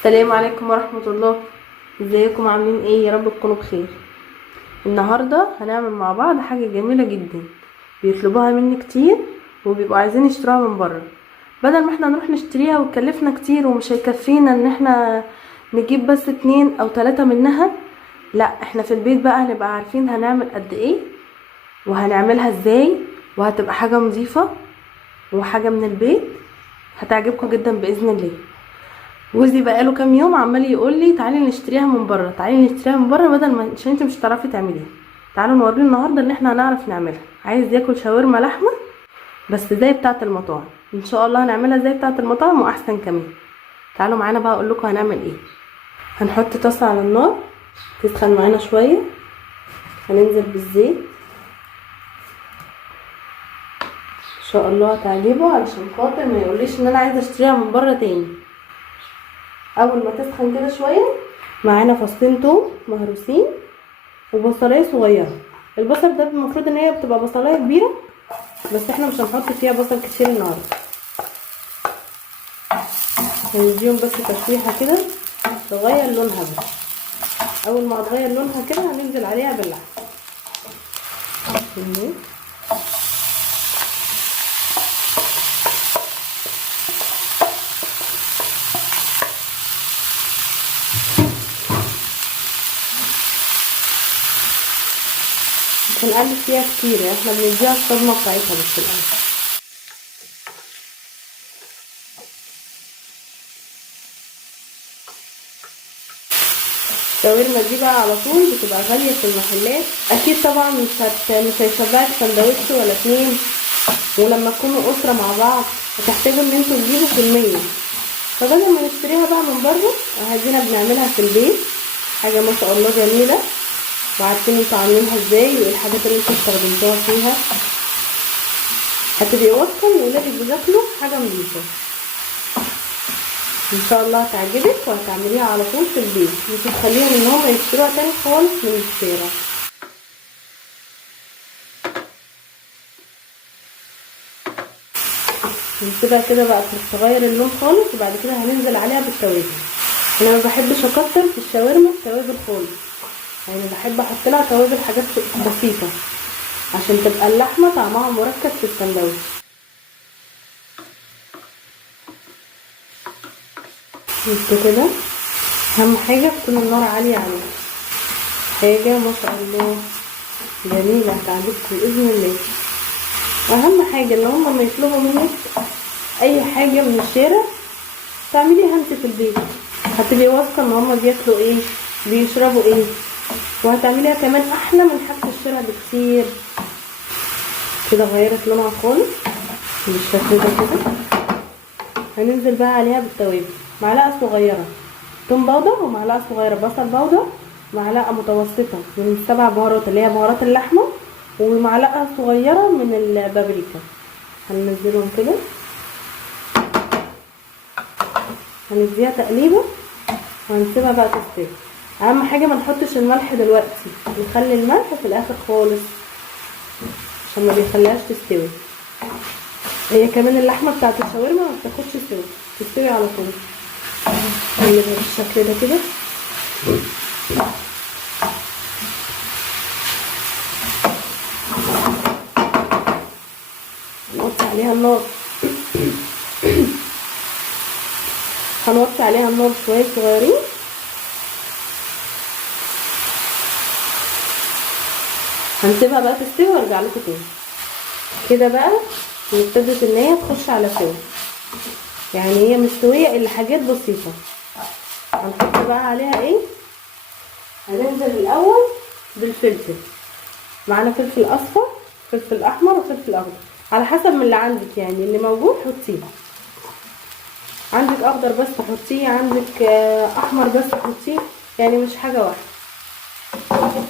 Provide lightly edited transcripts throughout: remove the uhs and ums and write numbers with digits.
السلام عليكم ورحمة الله. ازيكم عاملين ايه؟ يا رب تكونوا بخير. النهاردة هنعمل مع بعض حاجة جميلة جدا بيطلبوها مني كتير وبيبقوا عايزين يشتروها من بره. بدل ما احنا نروح نشتريها وتكلفنا كتير ومش هيكفينا ان احنا نجيب بس 2 أو 3 منها، لا احنا في البيت بقى هنبقى عارفين هنعمل قد ايه وهنعملها ازاي، وهتبقى حاجة نظيفة وحاجة من البيت هتعجبكم جدا بإذن الله. جوزي بقاله كام يوم عمال يقول لي تعالي نشتريها من بره، تعالي نشتريها من بره، بدل ما عشان انت مش هتعرفي تعمليها. تعالوا نوريه النهارده ان احنا هنعرف نعملها. عايز ياكل شاورما لحمه بس زي بتاعه المطاعم، ان شاء الله هنعملها زي بتاعه المطاعم واحسن كمان. تعالوا معانا بقى اقول لكم هنعمل ايه. هنحط طاسه على النار تسخن معانا شويه، هننزل بالزيت ان شاء الله هتعجبه، علشان خاطر ما يقوليش ان انا عايزه اشتريها من بره تاني. اول ما تسخن كده شويه معانا فصين توم مهروسين وبصلايه صغيره. البصل ده المفروض ان هي بتبقى بصلايه كبيره، بس احنا مش هنحط فيها بصل كتير النهارده. هنديهم بس تشويحه كده تغير لونها بس. اول ما هتغير لونها كده هننزل عليها باللحمه. هنقلب فيها كتير، احنا بنديها الصدمه بتاعتها بس الاول. الشاورما دي بقى على طول بتبقى غاليه في المحلات، اكيد طبعا مش هيشبعك سندوتش ولا 2، ولما تكونوا اسره مع بعض هتحتاجوا ان انتوا تجيبوا كميه. فبدل ما نشتريها بقى من بره اهدينا بنعملها في البيت، حاجه ما شاء الله جميله، وعارفين انتوا عاملينها ازاي وايه الحاجات اللي انتوا استخدمتوها فيها. هتبقي واثقه ان ولادك بياكلوا حاجه نضيفه ان شاء الله، هتعجبك وهتعمليها على طول في البيت، مش هتخليهم ان هم يشتروها تاني خالص من الشارع. نسيبها كده بقى تغير اللون خالص، وبعد كده هننزل عليها بالتوابل. انا ما بحبش اكتر في الشاورما التوابل خالص، يعني بحب احط لها توابل حاجات بسيطه عشان تبقى اللحمه طعمها مركز في السندوتش. بس كده اهم حاجه تكون النار عاليه عليها، حاجه ما شاء الله جميله هتعجبكم باذن الله. واهم حاجه ان هم لما يطلبوا منك اي حاجه من الشارع تعمليها انت في البيت، هتبقي واثقه ان هم بياكلوا ايه بيشربوا ايه، وهتعمليها كمان احلى من حاجه الشارع بكتير. كده غيرت لونها خالص بالشكل ده كده. هننزل بقى عليها بالتوابل، معلقه صغيره توم باودر، ومعلقه صغيره بصل باودر، معلقه متوسطه من السبع بهارات اللي هي بهارات اللحمه، ومعلقه صغيره من البابريكا. هننزلهم كده، هنديها تقليبه وهنسيبها بقى تستوي. اهم حاجه ما نحطش الملح دلوقتي، نخلي الملح في الاخر خالص عشان ما بيخليهاش تستوي. هي كمان اللحمه بتاعت الشاورما ما بتاخدش سوا، تستوي على طول. نقلبها بالشكل ده كده. نوطي عليها النار هنوطي عليها النار شويه صغيرين، هنسيبها بقى تستوي وارجع لكم تاني. كده بقى ابتدت ان هي تخش على سوا، يعني هي مستويه الا حاجات بسيطه. هنحط بقى عليها ايه؟ هننزل الاول بالفلفل، معانا فلفل اصفر فلفل احمر وفلفل اخضر على حسب من اللي عندك، يعني اللي موجود حطيه. عندك اخضر بس حطيه، عندك احمر بس حطيه، يعني مش حاجه واحده.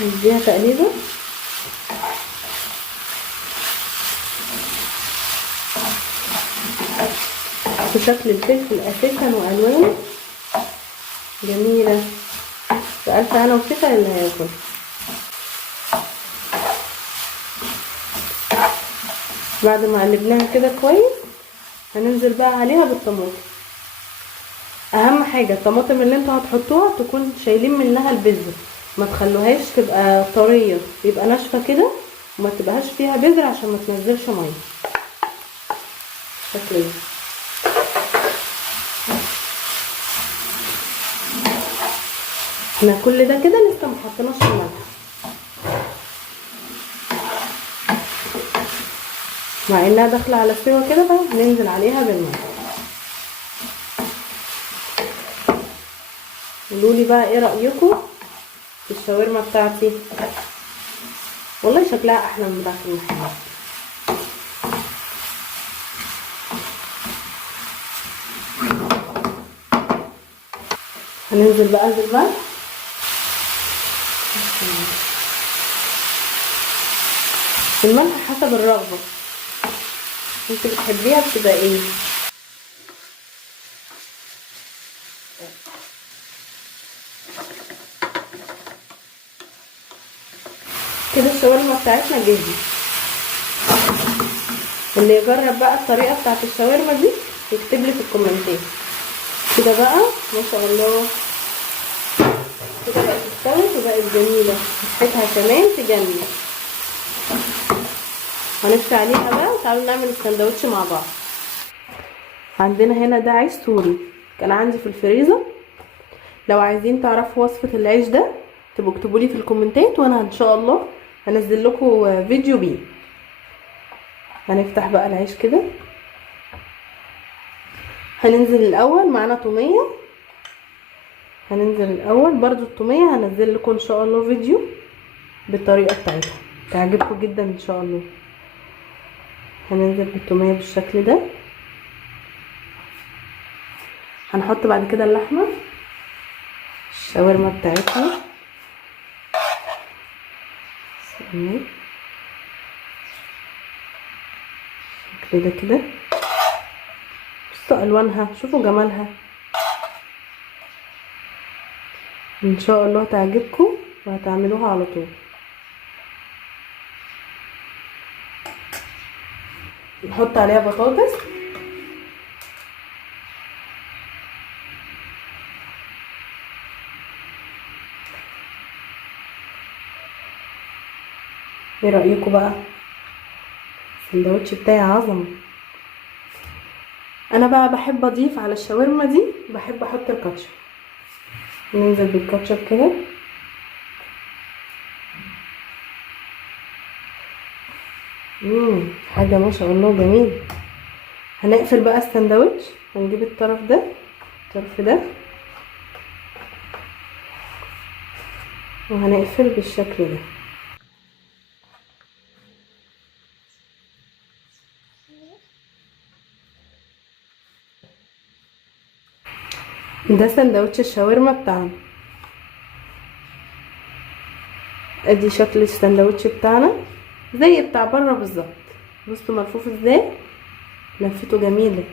نديها تقليبه بشكل الفلفل اساسا والوانه جميله، بألف هنا وشفا اللي هياكل. بعد ما قلبناها كده كويس هننزل بقى عليها بالطماطم. حاجه الطماطم اللي انتوا هتحطوها تكون شايلين منها البذر، ما تخلوهاش تبقى طريه، يبقى ناشفه كده وما تبقاش فيها بذر عشان ما تنزلش ميه. شكل احنا كل ده كده لسه ما حطيناش الملح، مع انها داخله على سوا كده بقى هننزل عليها بالملح. قولولي بقى ايه رايكم في الشاورما بتاعتي، والله شكلها احلى من بتاعت المحلات. هننزل بقى بالملح. الملح حسب الرغبه، انت بتحبيها بتبقى ايه. كده الشاورما بتاعتنا جاهزه. اللي يجرب بقى الطريقه بتاعت الشاورما دي يكتب لي في الكومنتات. كده بقى ما شاء الله كده بقت استوت وبقت جميله، ريحتها كمان تجنن. هنفتح عليها بقى وتعالوا نعمل السندوتش مع بعض. عندنا هنا ده عيش سوري كان عندي في الفريزر، لو عايزين تعرفوا وصفه العيش ده تبقوا اكتبوا لي في الكومنتات وانا ان شاء الله هنزل لكم فيديو بيه. هنفتح بقى العيش كده. هننزل الاول معانا توميه، هننزل الاول برضو التوميه هنزل لكم ان شاء الله فيديو بالطريقه بتاعتها تعجبكم جدا ان شاء الله. هننزل بالتوميه بالشكل ده. هنحط بعد كده اللحمه الشاورما بتاعتنا بالشكل ده كده. بصوا الوانها، شوفوا جمالها، ان شاء الله تعجبكم وهتعملوها على طول. نحط عليها بطاطس. ايه رأيكم بقى؟ السندوتش بتاعي عظمه. انا بقى بحب اضيف على الشاورما دي، بحب احط الكاتشب. ننزل بالكاتشب كده. حاجه ما شاء الله جميل. هنقفل بقى السندوتش، هنجيب الطرف ده الطرف ده وهنقفل بالشكل ده. ده سندوتش الشاورما بتاعنا. ادي شكل السندوتش بتاعنا زي بتاع بره بالظبط. بصوا ملفوف ازاي، لفته جميله.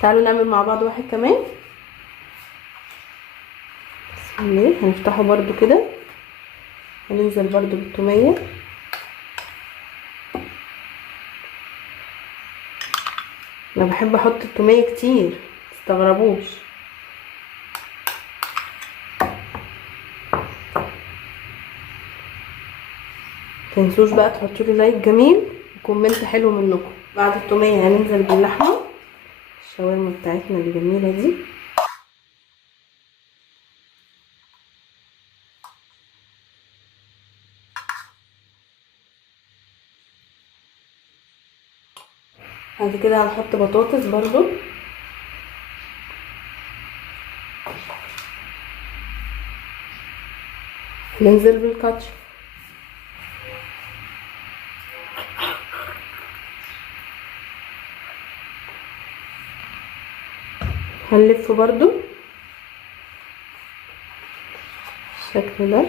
تعالوا نعمل مع بعض واحد كمان. بسم الله. هنفتحه برضو كده، هننزل برضو بالتوميه. انا بحب احط التوميه كتير متستغربوش. متنسوش بقى تحطوا لي لايك جميل وكومنت حلو منكم. بعد التوميه هننزل باللحمه الشاورما بتاعتنا الجميله دي. بعد كده هنحط بطاطس برضو. ننزل بالكاتشب. هنلف برضو بالشكل ده.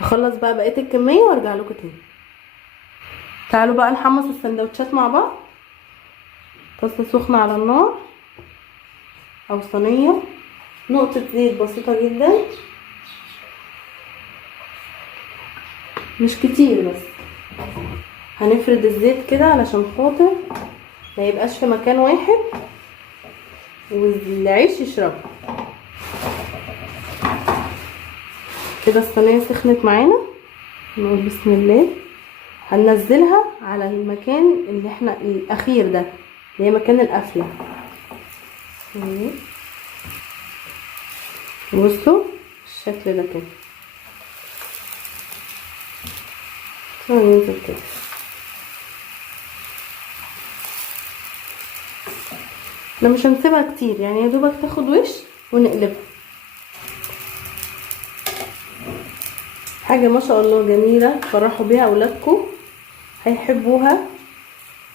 هخلص بقى بقيه الكميه وارجع لكم تاني. تعالوا بقى نحمص السندوتشات مع بعض. طاسه سخنه على النار او صينيه، نقطه زيت بسيطه جدا، مش كتير، بس هنفرد الزيت كده علشان خاطر ما يبقاش في مكان واحد والعيش يشربه. كده الصينيه سخنت معانا، نقول بسم الله. هننزلها على المكان اللي احنا الاخير ده، اللي هي مكان القفله. بصوا الشكل ده كده، هننزل كده. احنا مش هنسيبها كتير يعني، يا دوبك تاخد وش ونقلبها. حاجه ما شاء الله جميله، فرحوا بيها اولادكم هيحبوها.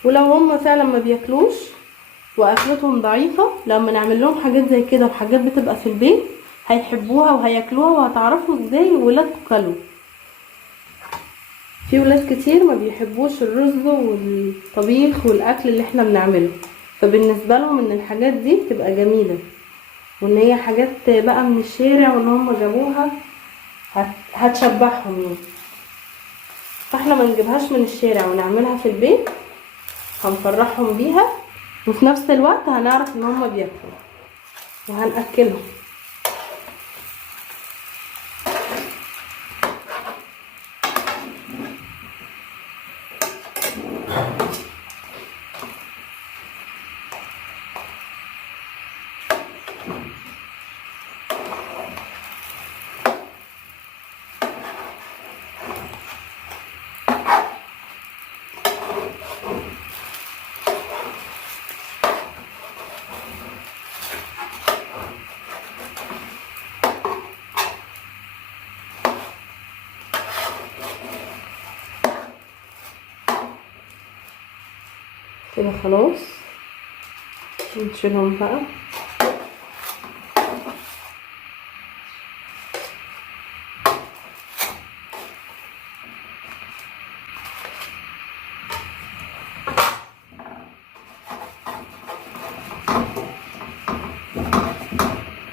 ولو هم فعلا ما بياكلوش واكلتهم ضعيفه، لما نعمل لهم حاجات زي كده وحاجات بتبقى في البيت هيحبوها وهياكلوها، وهتعرفوا ازاي ولادكم كلوا. في ولاد كتير ما بيحبوش الرز والطبيخ والاكل اللي احنا بنعمله، فبالنسبه لهم ان الحاجات دي بتبقى جميله، وان هي حاجات بقى من الشارع وان هم جابوها هتشبعهم يعني. فاحنا ما نجيبهاش من الشارع ونعملها في البيت، هنفرحهم بيها، وفي نفس الوقت هنعرف ان هم بياكلوا وهنأكلهم. كده خلاص نشيلهم بقى.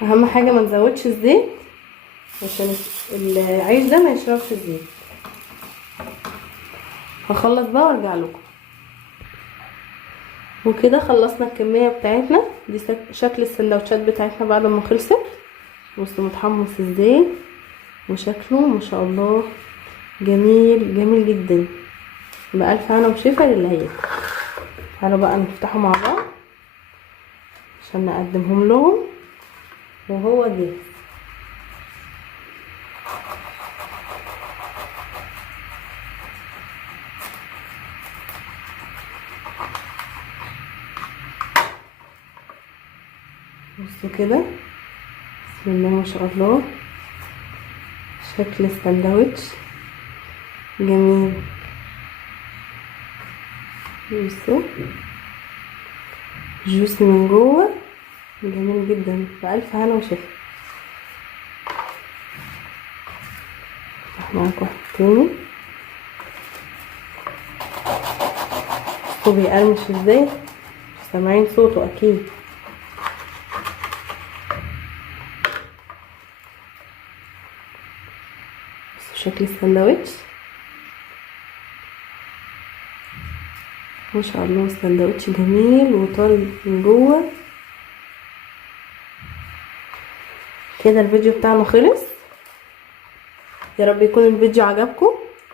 اهم حاجه ما نزودش الزيت عشان العيش ده ما يشربش الزيت. هخلص بقى وارجع لكم. وكده خلصنا الكميه بتاعتنا دي. شكل السندوتشات بتاعتنا بعد ما خلصت. بصوا متحمص ازاي، وشكله ما شاء الله جميل جميل جدا. بألف هنا وشفا للي هياكل. تعالوا بقى نفتحه مع بعض عشان نقدمهم لهم وهو جاهز. بصوا كده بسم الله ما شاء الله، شكل الساندوتش جميل. بصوا جوسي من جوه جميل جدا. بألف هنا وشفا. افتح معاك واحد تاني. بصوا بيقرمش ازاي، مش سامعين صوته اكيد. شكل الساندوتش ما شاء الله، الساندوتش جميل وطري من جوه. كده الفيديو بتاعنا خلص. يا رب يكون الفيديو عجبكم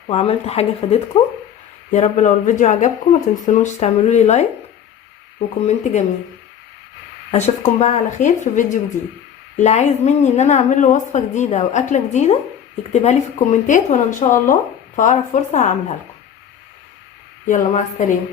وعملت حاجه فادتكم. يا رب لو الفيديو عجبكم ما تنسونوش تعملوا لي لايك وكومنت جميل. اشوفكم بقى على خير في فيديو جديد. اللي عايز مني ان انا اعمل له وصفه جديده او اكله جديده يكتبها لي في الكومنتات، وانا ان شاء الله في اقرب فرصه هعملها لكم. يلا مع السلامه.